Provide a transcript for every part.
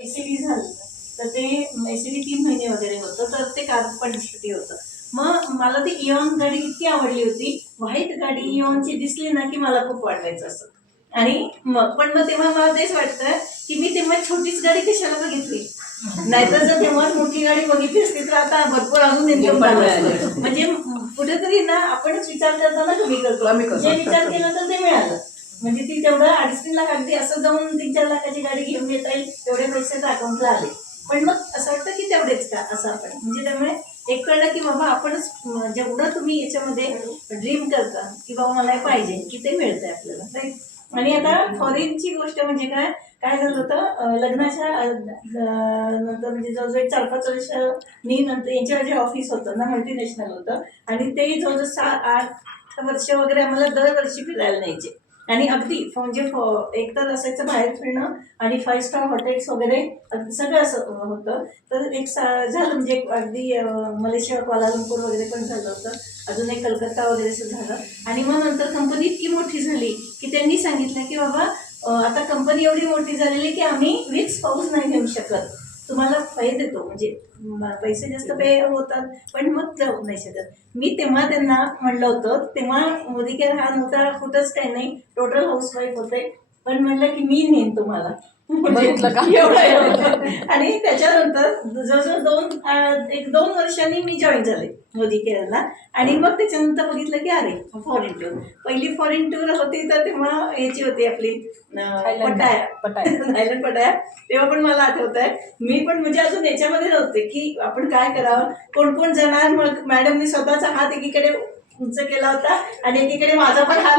ACD झालं. तर ते एसीडी तीन महिने वगैरे होतं तर ते कार्बनसाठी होतं. मग मला ती इयॉन गाडी इतकी आवडली होती व्हाईट गाडी इयॉनची दिसली ना की मला खूप वाटायचं असं. आणि मग पण मग तेव्हा मला तेच वाटतं की मी तेव्हा छोटीच गाडी कशाला बघितली? नाहीतर जर तेव्हा मोठी गाडी बघितली असती तर आता भरपूर अजून इन्कम. म्हणजे कुठेतरी ना आपणच विचार करताना कमी करतो. कमी करतो. जे विचार केला तर ते मिळालं. म्हणजे ती तेवढं अडीच तीन लाख अगदी असं जाऊन तीन चार लाखाची गाडी घेऊन येता येईल तेवढे पैसे अकाउंटला आले. पण मग असं वाटतं की तेवढेच का असं आपण. म्हणजे त्यामुळे एक कळलं की बाबा आपणच जेवढं तुम्ही याच्यामध्ये ड्रीम करता की बाबा मला हे पाहिजे की ते मिळतंय आपल्याला राईट आणि आता फॉरेनची गोष्ट म्हणजे काय काय झालं होतं लग्नाच्या नंतर म्हणजे जवळजवळ एक चार पाच वर्ष मी नंतर यांच्या जे ऑफिस होतं ना मल्टीनॅशनल होतं आणि ते जवळजवळ सहा आठ वर्ष वगैरे आम्हाला दरवर्षी फिरायला न्यायचे. आणि अगदी म्हणजे हो, एक तर असायचं बाहेर फिरणं आणि फाईव्ह स्टार हॉटेल्स वगैरे अगदी सगळं असं होतं. तर एक सा झालं म्हणजे अगदी मलेशिया क्वालालंपूर वगैरे पण झालं होतं. अजून एक कलकत्ता वगैरे असं झालं. आणि मग नंतर कंपनी इतकी मोठी झाली की त्यांनी सांगितलं की बाबा आता कंपनी एवढी मोठी झालेली की आम्ही वीज पाऊस नाही घेऊ शकत. तुम्हाला पै देतो. म्हणजे पैसे जास्त पे होतात पण मग जाऊ नाही शकत. मी तेव्हा त्यांना म्हणलं होतं तेव्हा मोदी केअर हा नव्हता कुठंच काही नाही टोटल हाऊसवाईफ होते. पण म्हणलं की मी नेईन तुम्हाला. बघितलं का? एवढं एवढं. आणि त्याच्यानंतर जवळजवळ दोन एक दोन वर्षांनी मी जॉईन झाले मोदी केअरला आणि मग त्याच्यानंतर बघितलं की अरे फॉरेन टूर पहिली फॉरेन टूर होती तर तेव्हा याची होती आपली. पटाया पटाया. थायलंड पटाया तेव्हा पण मला आठवत आहे मी पण म्हणजे अजून याच्यामध्ये नव्हते की आपण काय करावं कोण कोण जाणार मग मॅडमनी स्वतःचा हात एकीकडे उंच केला होता आणि एकीकडे माझा पण हात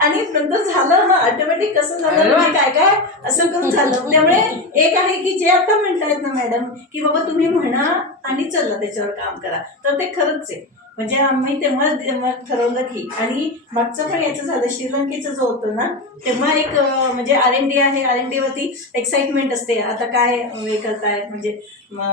आणि नंतर झालं मग ऑटोमॅटिक कसं झालं म्हणजे काय काय? असं करून झालं. त्यामुळे एक आहे की जे आता म्हणतायत ना मॅडम की बाबा तुम्ही म्हणा आणि चला त्याच्यावर काम करा. तर ते खरंच आहे. म्हणजे आम्ही तेव्हा ठरवलं की आणि मागचं पण याचं झालं श्रीलंकेचं जो होतं ना तेव्हा एक म्हणजे आर एन डी आहे आर एन डीवरती एक्साइटमेंट असते. आता काय हे करताय म्हणजे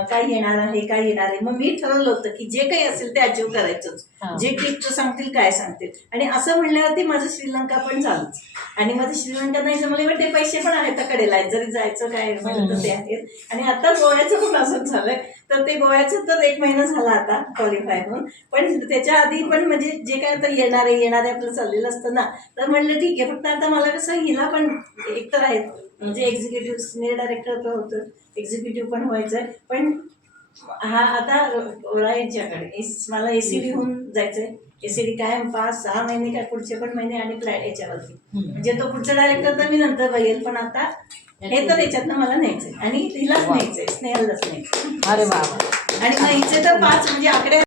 काय येणार आहे काय येणार आहे. मग मी ठरवलं होतं की जे काही असेल ते अचीव करायचंच. जे ट्रिपचं सांगतील काय सांगतील. आणि असं म्हणल्यावरती माझं श्रीलंका पण चालूच आणि माझं श्रीलंका नाही जमले पण ते पैसे पण आहेत कडेला. जरी जायचं काय म्हणलं तर ते आहेत. आणि आता गोव्याचं पण असंच झालंय. तर ते गोव्याचं तर एक महिना झाला आता क्वालिफाय होऊन पण त्याच्या आधी पण म्हणजे जे काय आता येणार आहे येणार आहे आपलं चाललेलं असतं ना तर म्हणलं ठीक आहे. फक्त आता मला कसं हिला पण एक तर आहेत. म्हणजे एक्झिक्युटिव्ह सिनियर डायरेक्टर तर होतं. एक्झिक्युटिव्ह पण व्हायचं आहे पण हा आता ओळा यांच्याकडे मला एसीडी होऊन जायचंय. एसीडी काय पाच सहा महिने काय पुढचे पण महिने आणि फ्लॅट याच्यावरती. म्हणजे तो पुढचा डायरेक्टर तर मी नंतर बघेल पण आता हे तर याच्यातनं मला न्यायचंय. आणि तिलाच न्यायचंय स्नेहललाच न्यायचंय. अरे वा. आणि मग हिचे तर पाच म्हणजे आकडे